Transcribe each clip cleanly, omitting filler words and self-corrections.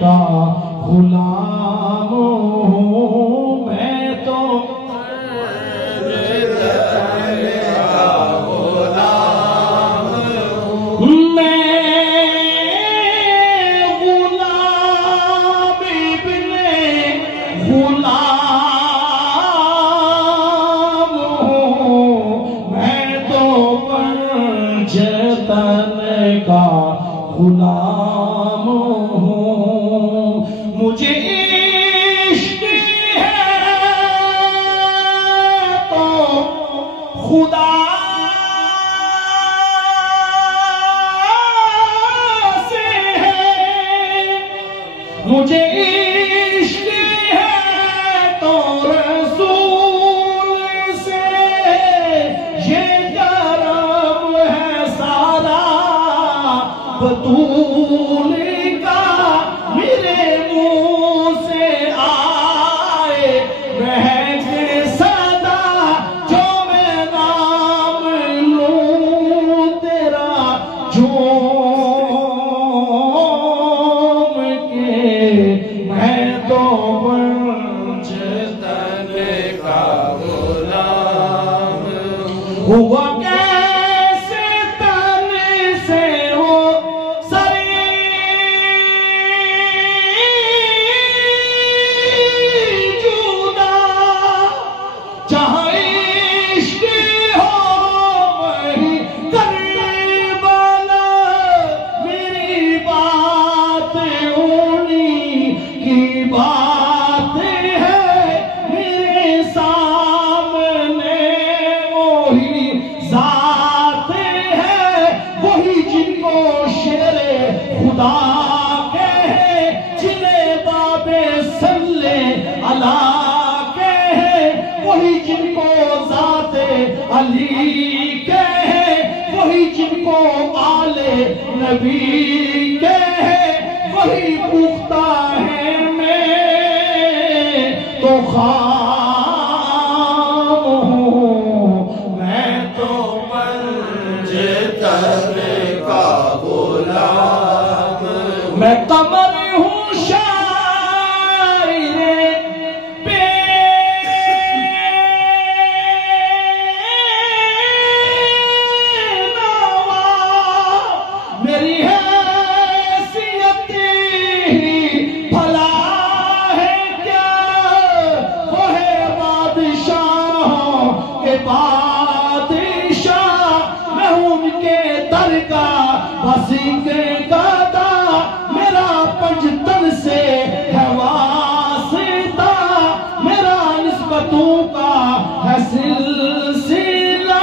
کا غلام ہوں میں تو غلام ہوں مجھے عشق ہے تو خدا سے ہے مجھے عشق ہے تو رسول سے یہ کرم ہے سارا بطول کا میرے منہ سے آئے محض صدا جو میں نام لوں تیرا جھوم کے میں تو پنجتن کا غلام ہوا وہی جن کو ذات علی کہے وہی جن کو آل نبی کہے وہی پختہ ہے میں تو خام ہوں میں تو پنجتن کا غلام میں قمر ہوں گدا میرا پنجتن سے ہے واسطہ میرا نسبتوں کا ہے سلسلہ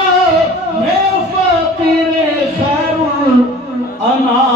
میں فقیر خیر الانام